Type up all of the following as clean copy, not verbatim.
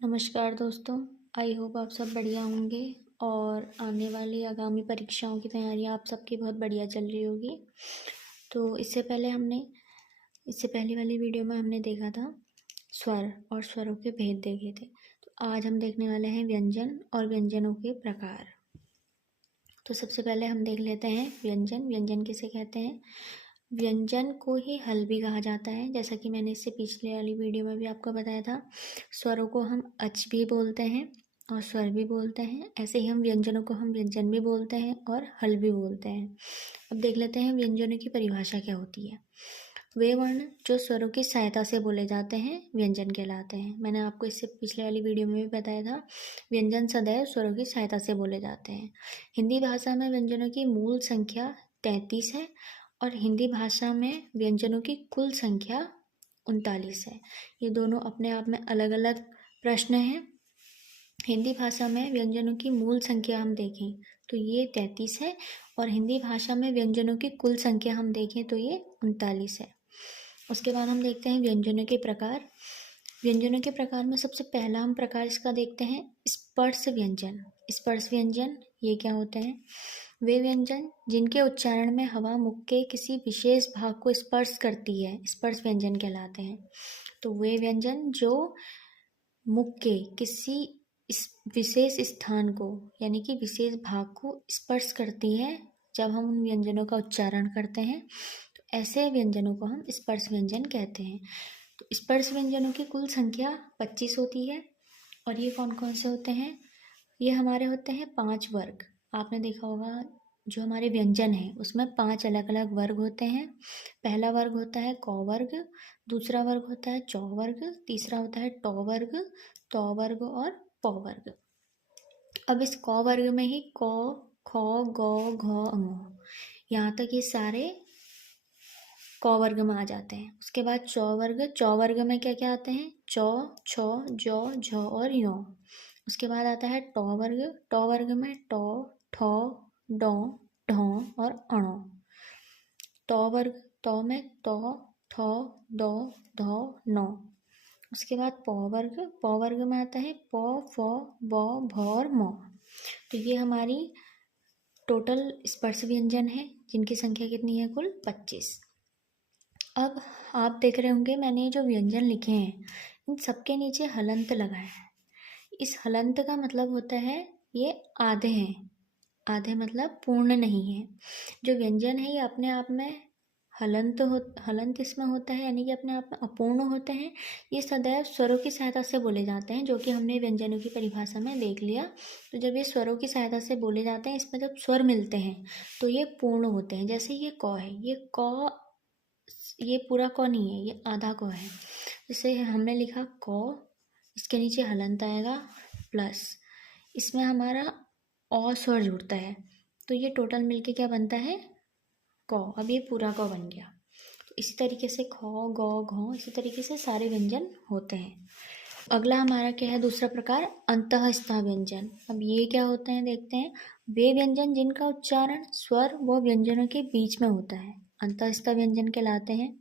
नमस्कार दोस्तों। I hope आप सब बढ़िया होंगे और आने वाली आगामी परीक्षाओं की तैयारी आप सबकी बहुत बढ़िया चल रही होगी। तो इससे पहले वाली वीडियो में हमने देखा था स्वर और स्वरों के भेद देखे थे। तो आज हम देखने वाले हैं व्यंजन और व्यंजनों के प्रकार। तो सबसे पहले हम देख लेते हैं व्यंजन। व्यंजन किसे कहते हैं? व्यंजन को ही हल भी कहा जाता है, जैसा कि मैंने इससे पिछले वाली वीडियो में भी आपको बताया था। स्वरों को हम अच भी बोलते हैं और स्वर भी बोलते हैं। ऐसे ही हम व्यंजनों को हम व्यंजन भी बोलते हैं और हल भी बोलते हैं। अब देख लेते हैं व्यंजनों की परिभाषा क्या होती है। वे वर्ण जो स्वरों की सहायता से बोले जाते हैं व्यंजन कहलाते हैं। मैंने आपको इससे पिछले वाली वीडियो में भी बताया था, व्यंजन सदैव स्वरों की सहायता से बोले जाते हैं। हिंदी भाषा में व्यंजनों की मूल संख्या 33 है और हिंदी भाषा में व्यंजनों की कुल संख्या 39 है। ये दोनों अपने आप में अलग अलग प्रश्न हैं। हिंदी भाषा में व्यंजनों की मूल संख्या हम देखें तो ये 33 है और हिंदी भाषा में व्यंजनों की कुल संख्या हम देखें तो ये 39 है। उसके बाद हम देखते हैं व्यंजनों के प्रकार। व्यंजनों के प्रकार में सबसे पहला हम प्रकार इसका देखते हैं स्पर्श व्यंजन। स्पर्श व्यंजन ये क्या होते हैं? वे व्यंजन जिनके उच्चारण में हवा मुख के किसी विशेष भाग को स्पर्श करती है स्पर्श व्यंजन कहलाते हैं। तो वे व्यंजन जो मुख के किसी इस विशेष स्थान को यानी कि विशेष भाग को स्पर्श करती है जब हम उन व्यंजनों का उच्चारण करते हैं, तो ऐसे व्यंजनों को हम स्पर्श व्यंजन कहते हैं। तो स्पर्श व्यंजनों की कुल संख्या 25 होती है और ये कौन कौन से होते हैं? ये हमारे होते हैं 5 वर्ग। आपने देखा होगा जो हमारे व्यंजन हैं उसमें 5 अलग अलग वर्ग होते हैं। पहला वर्ग होता है क वर्ग, दूसरा वर्ग होता है चौ वर्ग, तीसरा होता है टौ वर्ग, तौ वर्ग और पौ वर्ग। अब इस क वर्ग में ही क, ख, ग, घ, ङ यहाँ तक ये सारे क वर्ग में आ जाते हैं। उसके बाद चौ वर्ग में क्या क्या आते हैं? चौ, छ, जौ, झ और यौ। उसके बाद आता है टौ वर्ग में टौ, ठौ, डौ, ढौ और अणौ। तौ में तौ, थौ, दौ, धौ, नौ। उसके बाद पौ वर्ग में आता है पौ, फौ, बौ, भौ और मौ। तो ये हमारी टोटल स्पर्श व्यंजन है जिनकी संख्या कितनी है? कुल 25। अब आप देख रहे होंगे मैंने जो व्यंजन लिखे हैं इन सबके नीचे हलंत लगा है। इस हलंत का मतलब होता है ये आधे हैं। आधे मतलब पूर्ण नहीं है। जो व्यंजन है ये अपने आप में हलंत इसमें होता है यानी कि अपने आप में अपूर्ण होते हैं। ये सदैव स्वरों की सहायता से बोले जाते हैं, जो कि हमने व्यंजनों की परिभाषा में देख लिया। तो जब ये स्वरों की सहायता से बोले जाते हैं, इसमें जब स्वर मिलते हैं तो ये पूर्ण होते हैं। जैसे ये क है, ये पूरा क नहीं है, ये आधा क है। जैसे हमने लिखा क, इसके नीचे हलंत आएगा प्लस इसमें हमारा अ स्वर जुड़ता है, तो ये टोटल मिलके क्या बनता है? क। अब ये पूरा क बन गया। तो इसी तरीके से ख, ग, घ इसी तरीके से सारे व्यंजन होते हैं। अगला हमारा क्या है? दूसरा प्रकार अंतःस्थ व्यंजन। अब ये क्या होते हैं देखते हैं। वे व्यंजन जिनका उच्चारण स्वर व व्यंजनों के बीच में होता है अंतःस्थ व्यंजन कहलाते हैं।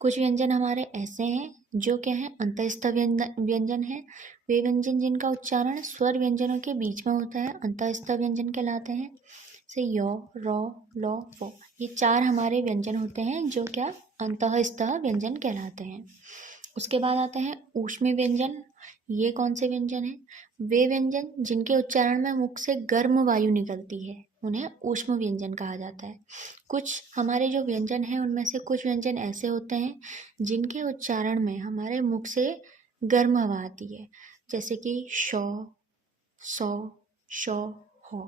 कुछ व्यंजन हमारे ऐसे हैं जो क्या है? अंतःस्थ व्यंजन है। वे व्यंजन जिनका उच्चारण स्वर व्यंजनों के बीच में होता है अंतःस्थ व्यंजन कहलाते हैं। से य, र, ल, व ये 4 हमारे व्यंजन होते हैं जो क्या? अंतःस्थ व्यंजन कहलाते हैं। उसके बाद आते हैं ऊष्मी व्यंजन। ये कौन से व्यंजन हैं? वे व्यंजन जिनके उच्चारण में मुख से गर्म वायु निकलती है उन्हें ऊष्म व्यंजन कहा जाता है। कुछ हमारे जो व्यंजन हैं उनमें से कुछ व्यंजन ऐसे होते हैं जिनके उच्चारण में हमारे मुख से गर्म हवा आती है, जैसे कि श, सौ, शौ, हौ।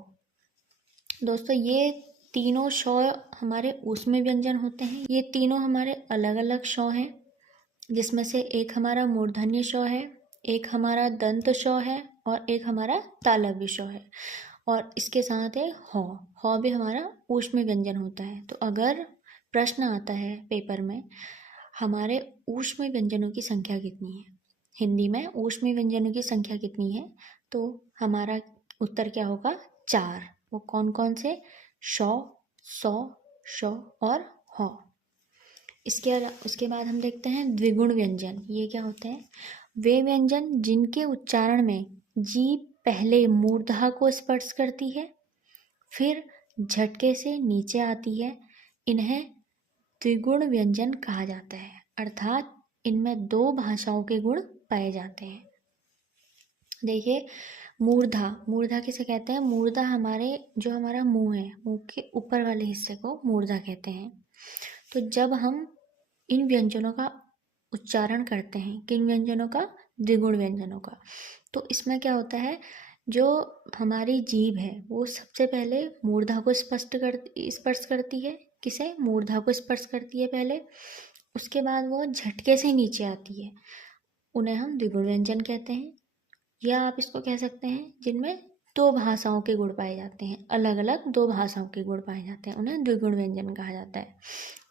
दोस्तों ये तीनों श हमारे ऊष्म व्यंजन होते हैं। ये तीनों हमारे अलग अलग श हैं, जिसमें से एक हमारा मूर्धन्य श है, एक हमारा दंत श है और एक हमारा तालव्य श है। और इसके साथ है हौ भी हमारा ऊष्म व्यंजन होता है। तो अगर प्रश्न आता है पेपर में हमारे ऊष्म व्यंजनों की संख्या कितनी है, हिंदी में ऊष्म व्यंजनों की संख्या कितनी है, तो हमारा उत्तर क्या होगा? 4। वो कौन कौन से? शौ, सौ, शौ और हौ। उसके बाद हम देखते हैं द्विगुण व्यंजन। ये क्या होते हैं? वे व्यंजन जिनके उच्चारण में जीभ पहले मूर्धा को स्पर्श करती है फिर झटके से नीचे आती है, इन्हें द्विगुण व्यंजन कहा जाता है। अर्थात इनमें दो भाषाओं के गुण पाए जाते हैं। देखिए, मूर्धा किसे कहते हैं? मूर्धा हमारा मुंह है, मुंह के ऊपर वाले हिस्से को मूर्धा कहते हैं। तो जब हम इन व्यंजनों का उच्चारण करते हैं, किन व्यंजनों का? द्विगुण व्यंजनों का। तो इसमें क्या होता है, जो हमारी जीभ है वो सबसे पहले मूर्धा को स्पर्श करती है। किसे? मूर्धा को स्पर्श करती है पहले, उसके बाद वो झटके से नीचे आती है, उन्हें हम द्विगुण व्यंजन कहते हैं। या आप इसको कह सकते हैं जिनमें दो भाषाओं के गुण पाए जाते हैं, अलग अलग दो भाषाओं के गुण पाए जाते हैं, उन्हें द्विगुण व्यंजन कहा जाता है।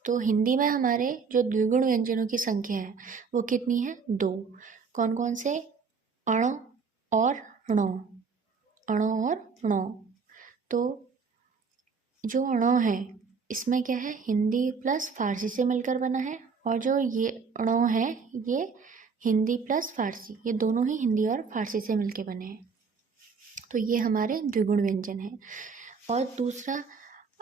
तो हिंदी में हमारे जो द्विगुण व्यंजनों की संख्या है वो कितनी है? 2। कौन कौन से? अणो और णौ। अणो और णौ। तो जो अणो है इसमें क्या है? हिंदी प्लस फारसी से मिलकर बना है, और जो ये अणो है ये हिंदी प्लस फारसी, ये दोनों ही हिंदी और फारसी से मिलकर बने हैं। तो ये हमारे द्विगुण व्यंजन हैं। और दूसरा,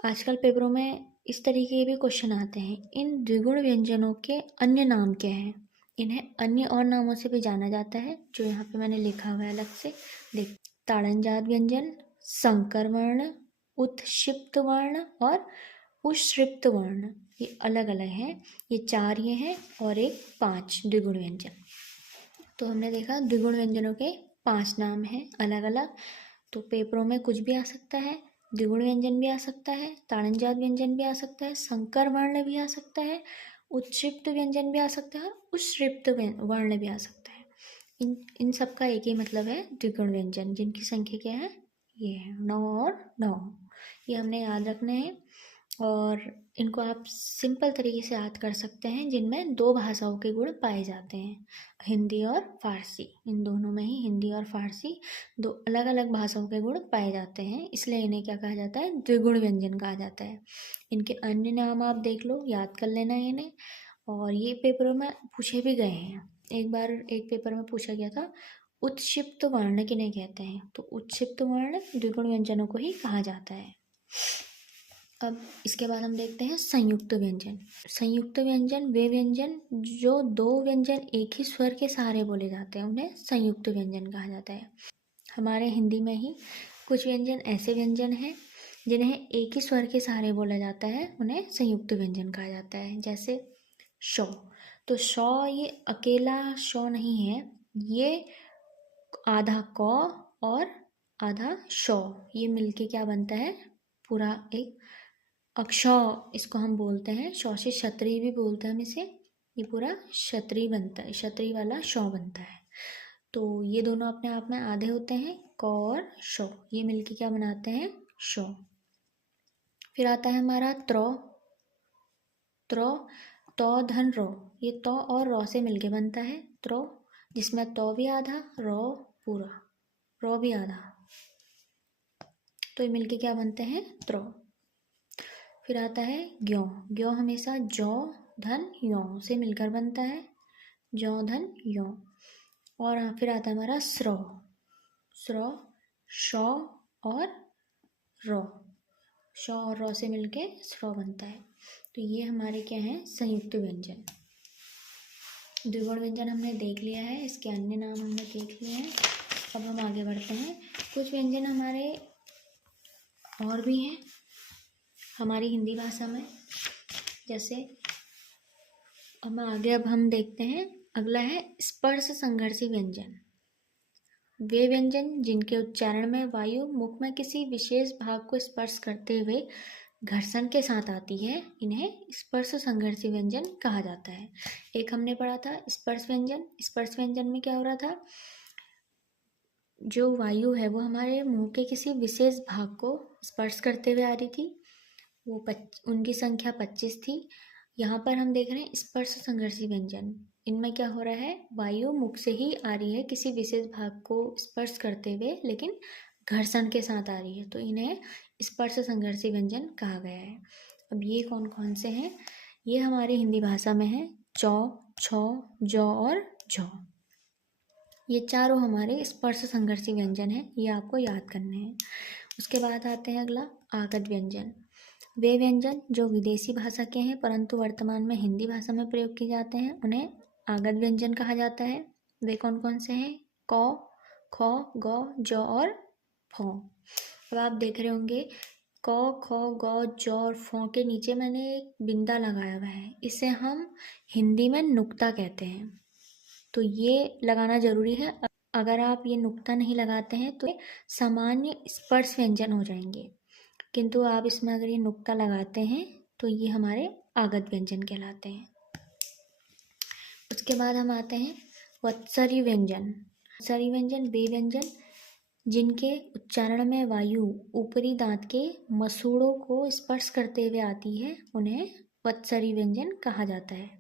आजकल पेपरों में इस तरीके के भी क्वेश्चन आते हैं, इन द्विगुण व्यंजनों के अन्य नाम क्या हैं? इन्हें अन्य और नामों से भी जाना जाता है, जो यहाँ पे मैंने लिखा हुआ है अलग से। देख, ताड़नजात व्यंजन, संकर वर्ण, उत्क्षिप्त वर्ण और उश्रिप्त वर्ण, ये अलग अलग हैं। ये 4 ये हैं और एक 5 द्विगुण व्यंजन। तो हमने देखा द्विगुण व्यंजनों के 5 नाम हैं अलग अलग। तो पेपरों में कुछ भी आ सकता है, द्विगुण व्यंजन भी आ सकता है, ताड़नजात व्यंजन भी आ सकता है, संकर वर्ण भी आ सकता है, उत्क्षिप्त व्यंजन भी आ सकता है, उश्रिप्त वर्ण भी आ सकता है। इन सब का एक ही मतलब है, द्विगुण व्यंजन, जिनकी संख्या क्या है? ये है 9 और 9। ये हमने याद रखना है, और इनको आप सिंपल तरीके से याद कर सकते हैं, जिनमें दो भाषाओं के गुण पाए जाते हैं, हिंदी और फारसी। इन दोनों में ही, हिंदी और फारसी, दो अलग अलग भाषाओं के गुण पाए जाते हैं, इसलिए इन्हें क्या कहा जाता है? द्विगुण व्यंजन कहा जाता है। इनके अन्य नाम आप देख लो, याद कर लेना इन्हें। और ये पेपरों में पूछे भी गए हैं। एक बार एक पेपर में पूछा गया था, उत्क्षिप्त वर्ण किन्हें कहते हैं? तो उत्क्षिप्त वर्ण द्विगुण व्यंजनों को ही कहा जाता है। अब इसके बाद हम देखते हैं संयुक्त व्यंजन। संयुक्त व्यंजन वे व्यंजन जो दो व्यंजन एक ही स्वर के सहारे बोले जाते हैं, उन्हें संयुक्त व्यंजन कहा जाता है। हमारे हिंदी में ही कुछ व्यंजन ऐसे व्यंजन हैं जिन्हें एक ही स्वर के सहारे बोला जाता है, उन्हें संयुक्त व्यंजन कहा जाता है। जैसे शौ। तो शौ ये अकेला शौ नहीं है, ये आधा क और आधा शौ, ये मिलके क्या बनता है? पूरा एक अक्षौ, इसको हम बोलते हैं। शौ से क्षत्रिय भी बोलते हैं हम इसे। ये पूरा क्षत्रिय बनता है, क्षत्रिय वाला शौ बनता है। तो ये दोनों अपने आप में आधे होते हैं, क और शौ, ये मिलके क्या बनाते हैं? शौ। फिर आता है हमारा त्रौ। त्रौ, तौ धन रो, ये तौ और रौ से मिलके बनता है त्रौ, जिसमें तौ भी आधा, रौ पूरा, रौ भी आधा, तो ये मिलके क्या बनते हैं? त्रौ। फिर आता है ग्यों। ग्यों हमेशा जौ धन यों से मिलकर बनता है, जौ धन यों। और फिर आता है हमारा स्रौ। स्रौ, शौ और रौ, शौ और रौ से मिलके स्रौ बनता है। तो ये हमारे क्या हैं? संयुक्त व्यंजन। द्विगुण व्यंजन हमने देख लिया है, इसके अन्य नाम हमने देख लिए हैं। अब हम आगे बढ़ते हैं। कुछ व्यंजन हमारे और भी हैं हमारी हिंदी भाषा में, जैसे अब हम देखते हैं। अगला है स्पर्श संघर्षी व्यंजन। वे व्यंजन जिनके उच्चारण में वायु मुख में किसी विशेष भाग को स्पर्श करते हुए घर्षण के साथ आती है, इन्हें स्पर्श संघर्षी व्यंजन कहा जाता है। एक हमने पढ़ा था स्पर्श व्यंजन। स्पर्श व्यंजन में क्या हो रहा था? जो वायु है वो हमारे मुंह के किसी विशेष भाग को स्पर्श करते हुए आ रही थी, वो उनकी संख्या 25 थी। यहाँ पर हम देख रहे हैं स्पर्श संघर्षी व्यंजन। इनमें क्या हो रहा है? वायु मुख से ही आ रही है किसी विशेष भाग को स्पर्श करते हुए, लेकिन घर्षण के साथ आ रही है, तो इन्हें स्पर्श संघर्षी व्यंजन कहा गया है। अब ये कौन कौन से हैं? ये हमारी हिंदी भाषा में है चौ, छौ, जौ और झौ। ये चारों हमारे स्पर्श संघर्षी व्यंजन हैं, ये आपको याद करने हैं। उसके बाद आते हैं अगला आगत व्यंजन। वे व्यंजन जो विदेशी भाषा के हैं परंतु वर्तमान में हिंदी भाषा में प्रयोग किए जाते हैं उन्हें आगत व्यंजन कहा जाता है। वे कौन कौन से हैं? क, ख, ग, ज और फ। अब आप देख रहे होंगे क, ख, ग, ज और फ के नीचे मैंने एक बिंदा लगाया हुआ है, इसे हम हिंदी में नुक्ता कहते हैं। तो ये लगाना जरूरी है। अगर आप ये नुक्ता नहीं लगाते हैं तो सामान्य स्पर्श व्यंजन हो जाएंगे, किंतु आप इसमें अगर ये नुक्ता लगाते हैं तो ये हमारे आगत व्यंजन कहलाते हैं। उसके बाद हम आते हैं वत्सरी व्यंजन। वत्सरी व्यंजन वे व्यंजन जिनके उच्चारण में वायु ऊपरी दांत के मसूड़ों को स्पर्श करते हुए आती है उन्हें वत्सरी व्यंजन कहा जाता है।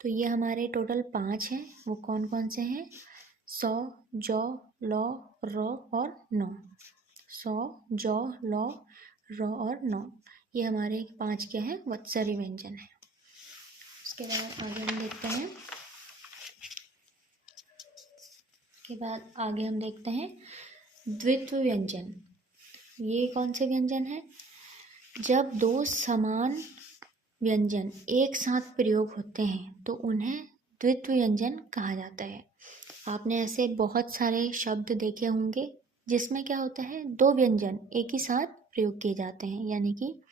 तो ये हमारे टोटल 5 हैं। वो कौन कौन से हैं? सौ, जौ, लौ, र और नौ। सौ, जौ, लौ, र और नौ, ये हमारे 5 क्या है? वत्सरी व्यंजन है। उसके बाद आगे हम देखते हैं द्वित्व व्यंजन। ये कौन से व्यंजन है? जब दो समान व्यंजन एक साथ प्रयोग होते हैं तो उन्हें द्वित्व व्यंजन कहा जाता है। आपने ऐसे बहुत सारे शब्द देखे होंगे जिसमें क्या होता है, दो व्यंजन एक ही साथ प्रयोग किए जाते हैं, यानी कि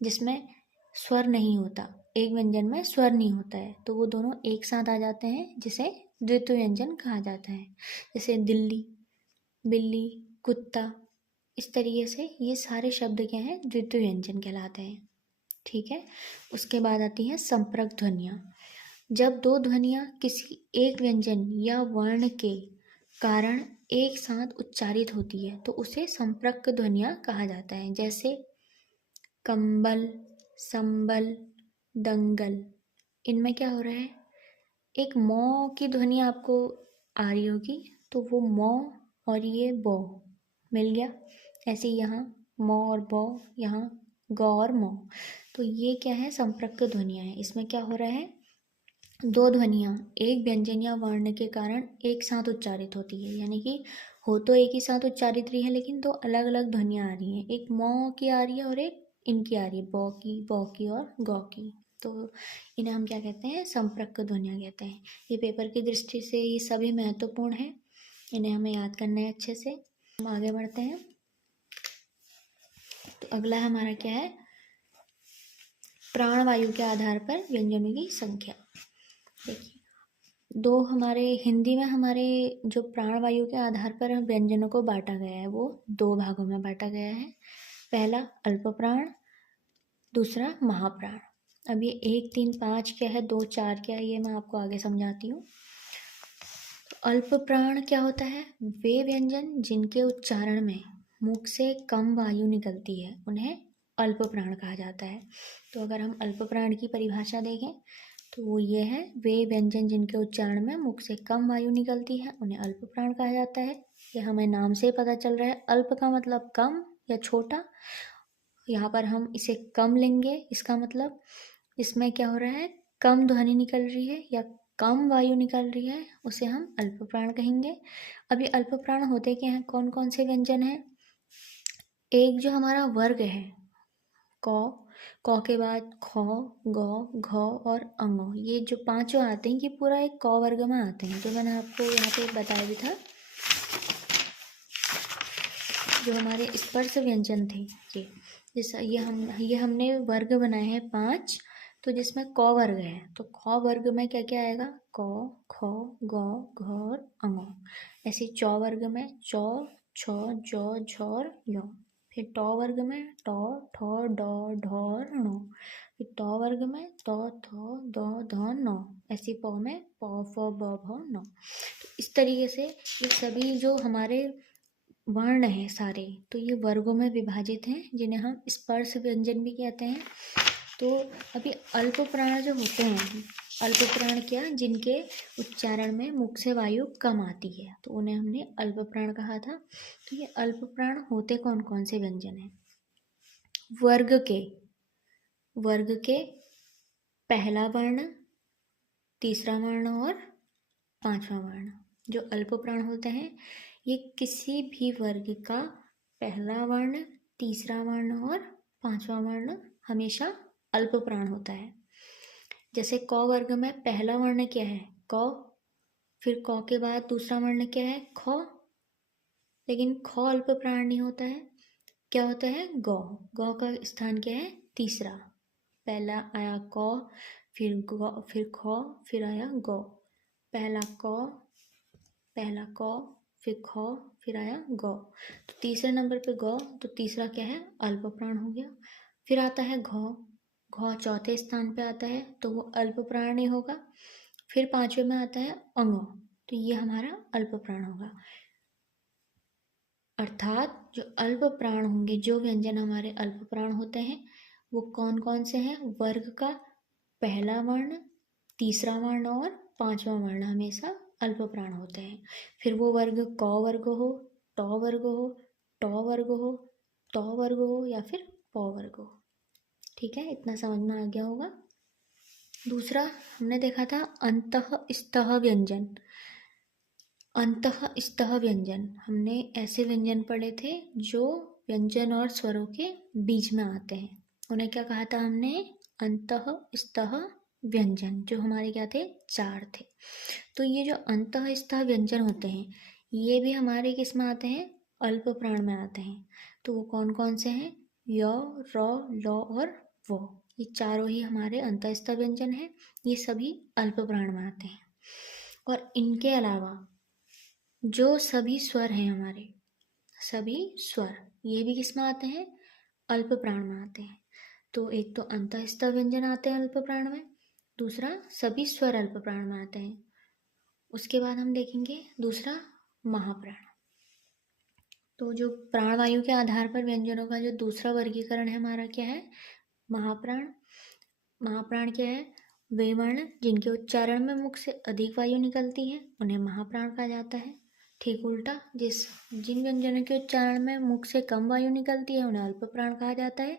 जिसमें स्वर नहीं होता, एक व्यंजन में स्वर नहीं होता है, तो वो दोनों एक साथ आ जाते हैं जिसे द्वित्व व्यंजन कहा जाता है। जैसे दिल्ली, बिल्ली, कुत्ता, इस तरीके से ये सारे शब्द क्या हैं? द्वित्व व्यंजन कहलाते हैं। ठीक है। उसके बाद आती हैं संपर्क ध्वनियाँ। जब दो ध्वनियाँ किसी एक व्यंजन या वर्ण के कारण एक साथ उच्चारित होती है तो उसे संपर्क ध्वनियाँ कहा जाता है। जैसे कंबल, संबल, दंगल, इनमें क्या हो रहा है, एक मौ की ध्वनि आपको आ रही होगी, तो वो मौ और ये बौ मिल गया। ऐसे यहाँ मौ और बौ, यहाँ गौ और मौ, तो ये क्या है? संपर्क ध्वनियाँ हैं। इसमें क्या हो रहा है, दो ध्वनियाँ एक व्यंजन या वर्ण के कारण एक साथ उच्चारित होती है, यानी कि हो तो एक ही साथ उच्चारित रही है लेकिन दो अलग अलग ध्वनियाँ आ रही हैं, एक मौ की आ रही है और एक इनकी आ रही है, बौ की और गौ की। तो इन्हें हम क्या कहते हैं? संपर्क ध्वनियाँ कहते हैं। ये पेपर की दृष्टि से ये सभी महत्वपूर्ण है, इन्हें हमें याद करना है अच्छे से। हम आगे बढ़ते हैं। तो अगला हमारा क्या है? प्राणवायु के आधार पर व्यंजनों की संख्या। देखिए, दो हमारे हिंदी में हमारे जो प्राणवायु के आधार पर व्यंजनों को बांटा गया है वो दो भागों में बांटा गया है। पहला अल्प प्राण, दूसरा महाप्राण। अब ये 1, 3, 5 क्या है, 2, 4 क्या है, ये मैं आपको आगे समझाती हूँ। अल्प प्राण क्या होता है? वे व्यंजन जिनके उच्चारण में मुख से कम वायु निकलती है उन्हें अल्प प्राण कहा जाता है। तो अगर हम अल्प प्राण की परिभाषा देखें तो वो ये है, वे व्यंजन जिनके उच्चारण में मुख से कम वायु निकलती है उन्हें अल्प प्राण कहा जाता है। ये हमें नाम से पता चल रहा है, अल्प का मतलब कम या छोटा, यहाँ पर हम इसे कम लेंगे, इसका मतलब इसमें क्या हो रहा है, कम ध्वनि निकल रही है या कम वायु निकल रही है, उसे हम अल्प प्राण कहेंगे। अब ये अल्प प्राण होते क्या हैं? कौन कौन से व्यंजन हैं? एक जो हमारा वर्ग है क के बाद ख, ग, घ और अंग, ये जो पांचों आते हैं ये पूरा एक क वर्ग में आते हैं, जो मैंने आपको यहाँ पे बताया भी था। जो हमारे स्पर्श व्यंजन थे ये, जैसा ये हमने वर्ग बनाए हैं 5, तो जिसमें क वर्ग है तो ख वर्ग में क्या क्या आएगा? क, ख, ग, घ और अंग। ऐसे च वर्ग में च, छ, ज, झ और य। फिर ट वर्ग में ट, ठ, ड, ढ और ण। फिर ट वर्ग में त, थ, द, ध, न। ऐसे प में प, फ, ब, भ, न। तो इस तरीके से ये सभी जो हमारे वर्ण हैं सारे, तो ये वर्गों में विभाजित हैं जिन्हें हम स्पर्श व्यंजन भी कहते हैं। तो अभी अल्प प्राण जो होते हैं, अल्प प्राण क्या, जिनके उच्चारण में मुख से वायु कम आती है तो उन्हें हमने अल्प प्राण कहा था। तो ये अल्प प्राण होते कौन कौन से व्यंजन हैं? वर्ग के पहला वर्ण, तीसरा वर्ण और पांचवा वर्ण, जो अल्प प्राण होते हैं ये किसी भी वर्ग का पहला वर्ण, तीसरा वर्ण और पांचवा वर्ण हमेशा अल्प प्राण होता है। जैसे क वर्ग में पहला वर्ण क्या है? क। फिर क के बाद दूसरा वर्ण क्या है? ख। लेकिन ख अल्प प्राण नहीं होता है। क्या होता है? गौ। गौ का स्थान क्या है? तीसरा। पहला आया क, फिर ग, फिर ख, फिर आया गौ। पहला क, फिर ख, फिर आया गौ। तो तीसरे नंबर पे गौ, तो तीसरा क्या है? अल्प प्राण हो गया। फिर आता है घ। घ चौथे स्थान पे आता है तो वो अल्प प्राण ही होगा। फिर पांचवे में आता है अंग, तो ये हमारा अल्प प्राण होगा। अर्थात जो अल्प प्राण होंगे, जो व्यंजन हमारे अल्प प्राण होते हैं वो कौन कौन से हैं? वर्ग का पहला वर्ण, तीसरा वर्ण और पांचवा वर्ण हमेशा अल्प प्राण होते हैं। फिर वो वर्ग क वर्ग हो, ट वर्ग हो, ट वर्ग हो, त वर्ग हो या फिर प वर्ग हो। ठीक है, इतना समझ में आ गया होगा। दूसरा हमने देखा था अंतः स्तः व्यंजन। अंतः स्तः व्यंजन, हमने ऐसे व्यंजन पढ़े थे जो व्यंजन और स्वरों के बीच में आते हैं। उन्हें क्या कहा था हमने? अंतः स्तः व्यंजन, जो हमारे क्या थे? 4 थे। तो ये जो अंतः स्तः व्यंजन होते हैं ये भी हमारे किस में आते हैं? अल्प प्राण में आते हैं। तो वो कौन कौन से हैं? य, र, ल और वो। ये चारों ही हमारे अंतः स्तः व्यंजन हैं। ये सभी अल्प प्राण में आते हैं। और इनके अलावा जो सभी स्वर हैं हमारे, सभी स्वर ये भी किस में आते हैं? अल्प प्राण में आते हैं। तो एक तो अंतःस्थ व्यंजन आते हैं अल्प प्राण में, दूसरा सभी स्वर अल्प प्राण में आते हैं। उसके बाद हम देखेंगे दूसरा महाप्राण। तो जो प्राणवायु के आधार पर व्यंजनों का जो दूसरा वर्गीकरण है हमारा क्या है? महाप्राण। महाप्राण क्या है? वे वर्ण जिनके उच्चारण में मुख से अधिक वायु निकलती है उन्हें महाप्राण कहा जाता है। ठीक उल्टा, जिन व्यंजनों के उच्चारण में मुख से कम वायु निकलती है उन्हें अल्प प्राण कहा जाता है।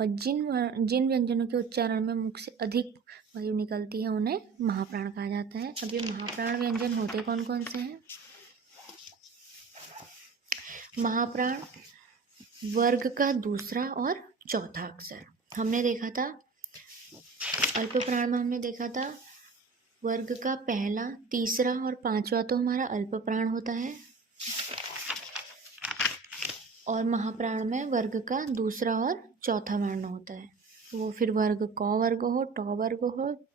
और जिन व्यंजनों के उच्चारण में मुख से अधिक वायु निकलती है उन्हें महाप्राण कहा जाता है। अब ये महाप्राण व्यंजन होते कौन कौन से हैं? महाप्राण वर्ग का दूसरा और चौथा अक्षर। हमने देखा था अल्प प्राण में, हमने देखा था वर्ग का पहला, तीसरा और पांचवा तो हमारा अल्प प्राण होता है। और महाप्राण में वर्ग का दूसरा और चौथा वर्ण होता है। वो फिर वर्ग क वर्ग हो, ट वर्ग हो,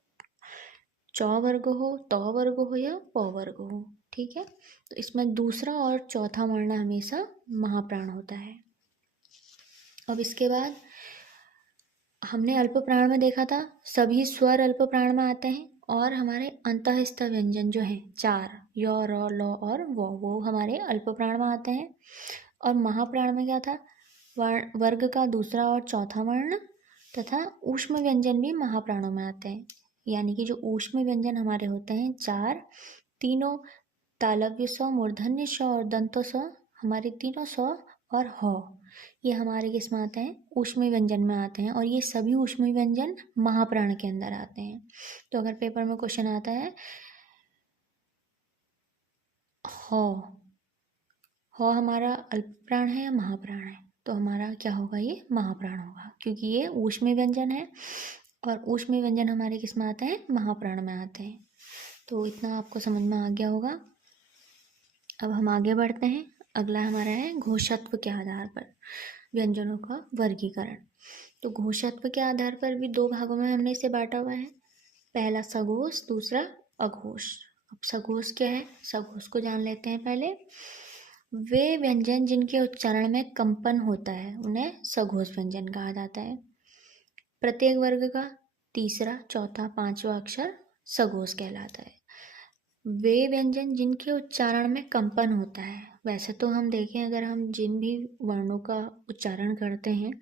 च वर्ग हो, त वर्ग हो या प वर्ग हो। ठीक है, तो इसमें दूसरा और चौथा वर्ण हमेशा महाप्राण होता है। अब इसके बाद हमने अल्प प्राण में देखा था सभी स्वर अल्प प्राण में आते हैं। और हमारे अंतःस्थ व्यंजन जो हैं 4, य, र, ल और वो हमारे अल्प प्राण में आते हैं। और महाप्राण में क्या था? वर्ग का दूसरा और चौथा वर्ण तथा ऊष्म व्यंजन भी महाप्राणों में आते हैं। यानी कि जो ऊष्म व्यंजन हमारे होते हैं 4, तीनों तालव्य स्व, मूर्धन्य स्व और दंतो स्व, हमारे तीनों स्व और ह, ये हमारे किस में आते हैं? ऊष्मी व्यंजन में आते हैं। और ये सभी ऊष्मी व्यंजन महाप्राण के अंदर आते हैं। तो अगर पेपर में क्वेश्चन आता है ह हमारा अल्प प्राण है या महाप्राण है, तो हमारा क्या होगा? ये महाप्राण होगा, क्योंकि ये ऊष्मी व्यंजन है। और ऊष्मी व्यंजन हमारे किस में आते हैं? महाप्राण में आते हैं। तो इतना आपको समझ में आ गया होगा। अब हम आगे बढ़ते हैं। अगला हमारा है घोषत्व के आधार पर व्यंजनों का वर्गीकरण। तो घोषत्व के आधार पर भी 2 भागों में हमने इसे बांटा हुआ है। पहला सघोष, दूसरा अघोष। अब सघोष क्या है? सघोष को जान लेते हैं पहले। वे व्यंजन जिनके उच्चारण में कंपन होता है उन्हें सघोष व्यंजन कहा जाता है। प्रत्येक वर्ग का तीसरा, चौथा, पांचवा अक्षर सघोष कहलाता है। वे व्यंजन जिनके उच्चारण में कंपन होता है, वैसे तो हम देखें अगर हम जिन भी वर्णों का उच्चारण करते हैं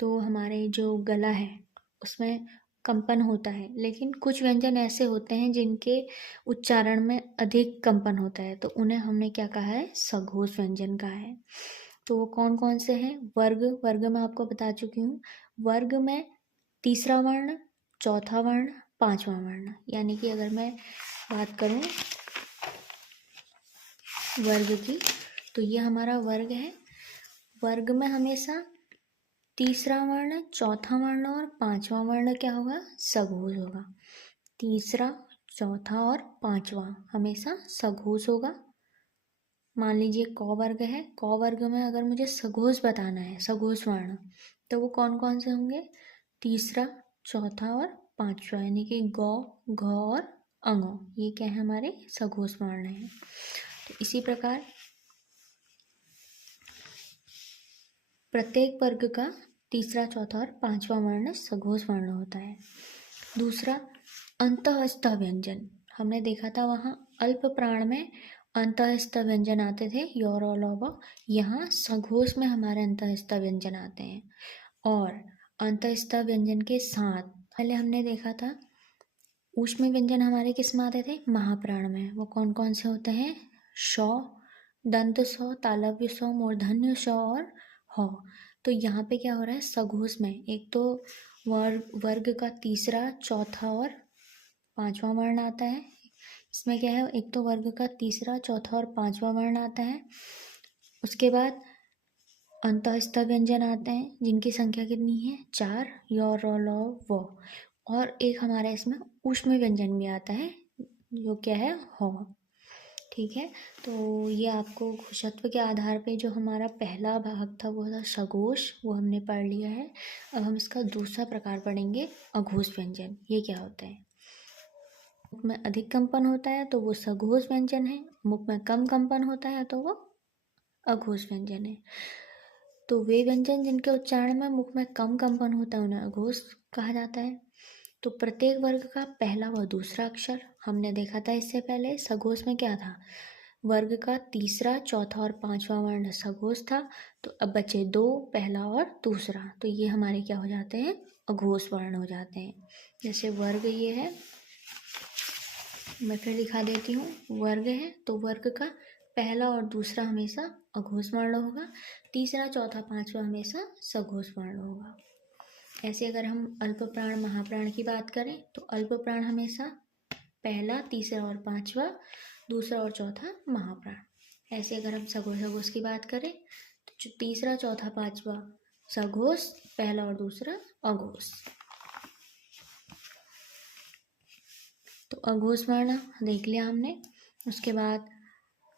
तो हमारे जो गला है उसमें कंपन होता है, लेकिन कुछ व्यंजन ऐसे होते हैं जिनके उच्चारण में अधिक कंपन होता है, तो उन्हें हमने क्या कहा है? सघोष व्यंजन कहा है। तो वो कौन कौन से हैं? वर्ग में आपको बता चुकी हूँ। वर्ग में तीसरा वर्ण, चौथा वर्ण, पांचवा वर्ण। यानी कि अगर मैं बात करूँ वर्ग की। तो ये हमारा वर्ग है। वर्ग में हमेशा तीसरा वर्ण, चौथा वर्ण और पांचवा वर्ण क्या होगा? सघोष होगा। तीसरा, चौथा और पांचवा हमेशा सघोष होगा। मान लीजिए क वर्ग है, क वर्ग में अगर मुझे सघोष बताना है, सघोष वर्ण, तो वो कौन कौन से होंगे? तीसरा, चौथा और पांचवा, यानी कि गौ, घ और अंगो, ये क्या है? हमारे सघोष वर्ण है। तो इसी प्रकार प्रत्येक वर्ग का तीसरा, चौथा और पांचवा वर्ण सघोष वर्ण होता है। दूसरा, अंतःस्थ व्यंजन। हमने देखा था वहाँ अल्प प्राण में अंतःस्थ व्यंजन आते थे, योर और लव। यहाँ सघोष में हमारे अंतःस्थ व्यंजन आते हैं। और अंतःस्थ व्यंजन के साथ पहले हमने देखा था ऊष्म व्यंजन हमारे किस में आते थे? महाप्राण में। वो कौन कौन से होते हैं? श, दंत स, तालव्य स, मूर्धन्य स और ह। तो यहाँ पे क्या हो रहा है? सघोष में एक तो वर्ग का तीसरा, चौथा और पांचवा वर्ण आता है। इसमें क्या है? एक तो वर्ग का तीसरा, चौथा और पांचवा वर्ण आता है। उसके बाद अंतःस्थ व्यंजन आते हैं जिनकी संख्या कितनी है? 4, य, र, ल, व। और एक हमारा इसमें ऊष्म व्यंजन भी आता है जो क्या है? ह। ठीक है, तो ये आपको घोषत्व के आधार पे जो हमारा पहला भाग था वो था सघोष, वो हमने पढ़ लिया है। अब हम इसका दूसरा प्रकार पढ़ेंगे, अघोष व्यंजन। ये क्या होता है? मुख में अधिक कंपन होता है तो वो सघोष व्यंजन है, मुख में कम कंपन होता है तो वो अघोष व्यंजन है। तो वे व्यंजन जिनके उच्चारण में मुख में कम कंपन होता है उन्हें अघोष कहा जाता है। तो प्रत्येक वर्ग का पहला व दूसरा अक्षर हमने देखा था इससे पहले। सघोष में क्या था? वर्ग का तीसरा, चौथा और पांचवा वर्ण सघोष था। तो अब बचे दो, पहला और दूसरा। तो ये हमारे क्या हो जाते हैं? अघोष वर्ण हो जाते हैं। जैसे वर्ग ये है, मैं फिर दिखा देती हूँ। वर्ग है तो वर्ग का पहला और दूसरा हमेशा अघोष वर्ण होगा, तीसरा, चौथा, पांचवा हमेशा सघोष वर्ण होगा। ऐसे अगर हम अल्प प्राण, महाप्राण की बात करें तो अल्प प्राण हमेशा पहला, तीसरा और पांचवा, दूसरा और चौथा महाप्राण। ऐसे अगर हम सघोष की बात करें तो जो तीसरा, चौथा, पांचवा सघोष, पहला और दूसरा अघोष। तो अघोष वर्ण देख लिया हमने। उसके बाद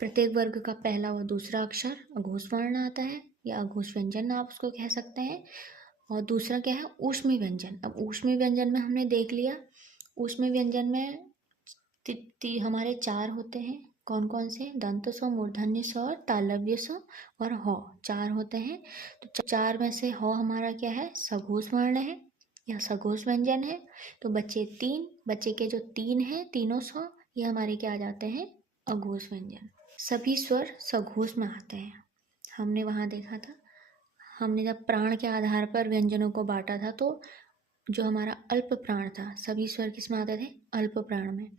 प्रत्येक वर्ग का पहला व दूसरा अक्षर अघोष वर्ण आता है या अघोष व्यंजन आप उसको कह सकते हैं। और दूसरा क्या है? ऊष्मी व्यंजन। अब ऊष्मी व्यंजन में हमने देख लिया, ऊष्मी व्यंजन में हमारे 4 होते हैं। कौन कौन से? दंत स, मूर्धन्य स, तालव्य स और ह, 4 होते हैं। तो 4 में से ह हमारा क्या है? सघोष वर्ण है या सघोष व्यंजन है। तो बचे 3, बचे के जो 3 हैं, तीनों स, ये हमारे क्या आ जाते हैं? अघोष व्यंजन। सभी स्वर सघोष में आते हैं। हमने वहाँ देखा था, हमने जब प्राण के आधार पर व्यंजनों को बांटा था तो जो हमारा अल्प प्राण था, सभी स्वर किस में आते थे? अल्प प्राण में।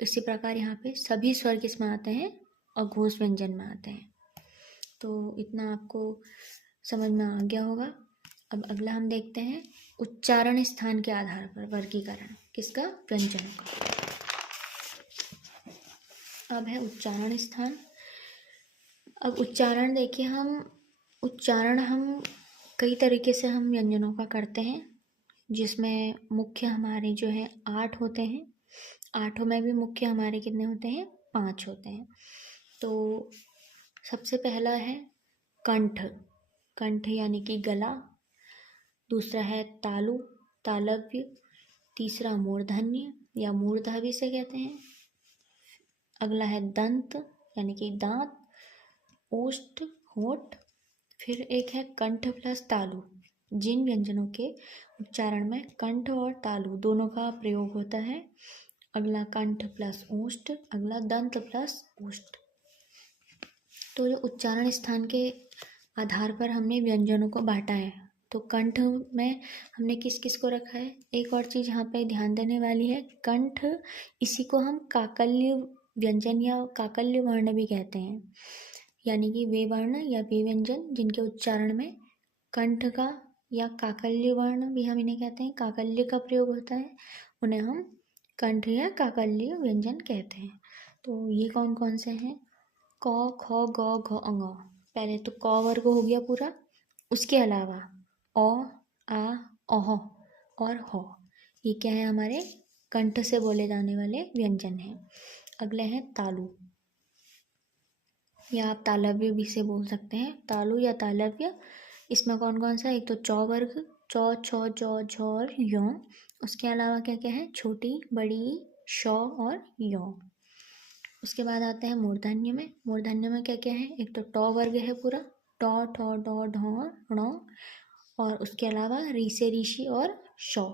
इसी प्रकार यहाँ पे सभी स्वर किस में आते हैं? अघोष व्यंजन में आते हैं। तो इतना आपको समझ में आ गया होगा। अब अगला हम देखते हैं उच्चारण स्थान के आधार पर वर्गीकरण किसका? व्यंजनों का। अब है उच्चारण स्थान। अब उच्चारण देखिए, हम कई तरीके से हम व्यंजनों का करते हैं, जिसमें मुख्य हमारे जो है 8 होते हैं। 8 में भी मुख्य हमारे कितने होते हैं? 5 होते हैं। तो सबसे पहला है कंठ। कंठ यानी कि गला। दूसरा है तालु, तालव्य। तीसरा मूर्धन्य या मूर्धा भी से कहते हैं। अगला है दंत यानी कि दांत। ओष्ठ, होठ। फिर एक है कंठ प्लस तालु। जिन व्यंजनों के उच्चारण में कंठ और तालु दोनों का प्रयोग होता है। अगला कंठ प्लस ओष्ठ, अगला दंत प्लस ओष्ठ। तो जो उच्चारण स्थान के आधार पर हमने व्यंजनों को बांटा है, तो कंठ में हमने किस किस को रखा है? एक और चीज़ यहाँ पे ध्यान देने वाली है, कंठ इसी को हम काकल्य व्यंजन या काकल्य वर्ण भी कहते हैं। यानी कि वे वर्ण या वे व्यंजन जिनके उच्चारण में कंठ का या काकल्य वर्ण भी हम इन्हें कहते हैं, काकल्य का प्रयोग होता है, उन्हें हम कंठ या काकल्य व्यंजन कहते हैं। तो ये कौन कौन से हैं? क ख ग घ ङ। पहले तो क वर्ग हो गया पूरा, उसके अलावा अ आ अह और ह, ये क्या है हमारे कंठ से बोले जाने वाले व्यंजन हैं। अगले हैं तालु, या आप तालव्य भी से बोल सकते हैं, तालु या तालव्य। इसमें कौन कौन सा, एक तो चौ वर्ग, चौ छ जौ झ और यौ। उसके अलावा क्या क्या है, छोटी बड़ी श और यौ। उसके बाद आते हैं मूर्धन्य में। मूर्धन्य में क्या क्या है, एक तो टौ वर्ग है पूरा, टौ ठौ डौ ढौ णौ, और उसके अलावा री से ऋषि और शौ।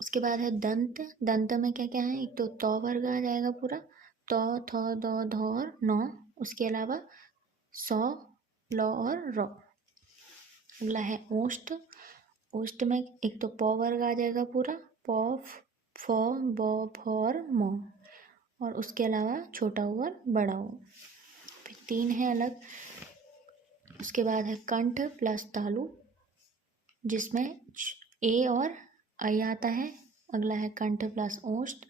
उसके बाद है दंत। दंत में क्या क्या है, एक तो तौ वर्ग आ जाएगा पूरा, तौ थौ दौ धौ और नौ। उसके अलावा सौ लौ और रौ। अगला है ओष्ठ। ओष्ठ में एक तो पौ वर्ग आ जाएगा पूरा, पौ फ ब भ और म, और उसके अलावा छोटा ऊ और बड़ा ऊ। फिर तीन है अलग। उसके बाद है कंठ प्लस तालु, जिसमें ए और आई आता है। अगला है कंठ प्लस ओष्ठ,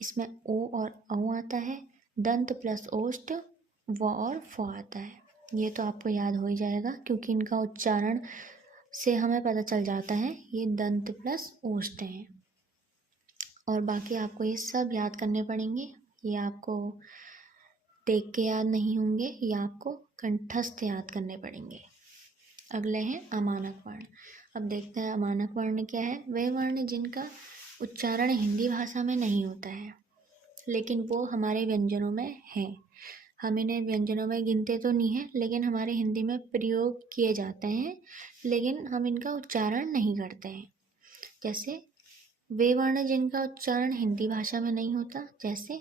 इसमें ओ और औ आता है। दंत प्लस ओष्ठ, व और फ आता है। ये तो आपको याद हो ही जाएगा, क्योंकि इनका उच्चारण से हमें पता चल जाता है ये दंत प्लस ओष्ठ हैं। और बाकी आपको ये सब याद करने पड़ेंगे, ये आपको देख के याद नहीं होंगे, ये आपको कंठस्थ याद करने पड़ेंगे। अगले हैं अमानक वर्ण। अब देखते हैं अमानक वर्ण क्या है। वे वर्ण जिनका उच्चारण हिंदी भाषा में नहीं होता है, लेकिन वो हमारे व्यंजनों में हैं। हम इन्हें व्यंजनों में गिनते तो नहीं हैं, लेकिन हमारे हिंदी में प्रयोग किए जाते हैं, लेकिन हम इनका उच्चारण नहीं करते हैं। जैसे वे वर्ण जिनका उच्चारण हिंदी भाषा में नहीं होता, जैसे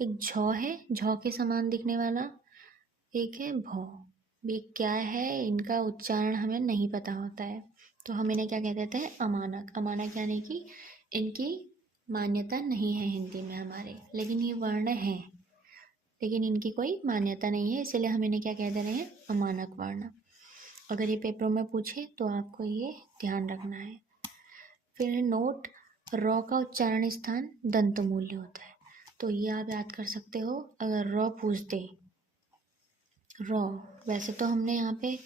एक झ है, झ के समान दिखने वाला, एक है भौ। ये क्या है, इनका उच्चारण हमें नहीं पता होता है, तो हम इन्हें क्या कह देते हैं, अमानक। अमानक यानी कि इनकी मान्यता नहीं है हिंदी में हमारे, लेकिन ये वर्ण हैं, लेकिन इनकी कोई मान्यता नहीं है, इसलिए हम इन्हें क्या कह दे रहे हैं, अमानक वर्ण। अगर ये पेपरों में पूछे तो आपको ये ध्यान रखना है। फिर नोट, र का उच्चारण स्थान दंत मूल्य होता है, तो ये आप याद कर सकते हो। अगर र पूछ दे, र, वैसे तो हमने यहाँ पे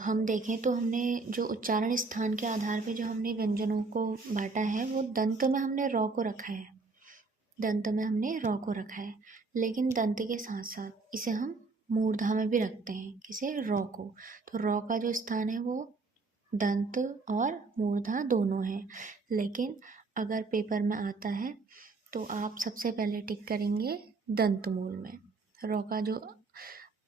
हम देखें तो हमने जो उच्चारण स्थान के आधार पे जो हमने व्यंजनों को बांटा है, वो दंत में हमने र को रखा है, दंत में हमने र को रखा है। लेकिन दंत के साथ साथ इसे हम मूर्धा में भी रखते हैं, किसे, र को। तो र का जो स्थान है वो दंत और मूर्धा दोनों है। लेकिन अगर पेपर में आता है तो आप सबसे पहले टिक करेंगे दंत मूल में। र का जो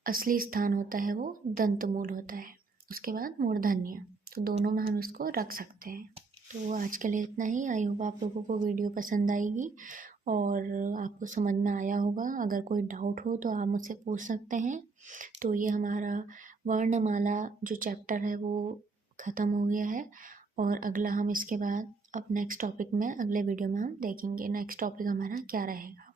असली स्थान होता है वो दंत मूल होता है, उसके बाद मूर्धन्य, तो दोनों में हम इसको रख सकते हैं। तो आज के लिए इतना ही। आई होप आप लोगों को वीडियो पसंद आएगी और आपको समझ में आया होगा। अगर कोई डाउट हो तो आप मुझसे पूछ सकते हैं। तो ये हमारा वर्णमाला जो चैप्टर है वो ख़त्म हो गया है, और अगला हम इसके बाद अब नेक्स्ट टॉपिक में, अगले वीडियो में हम देखेंगे नेक्स्ट टॉपिक हमारा क्या रहेगा।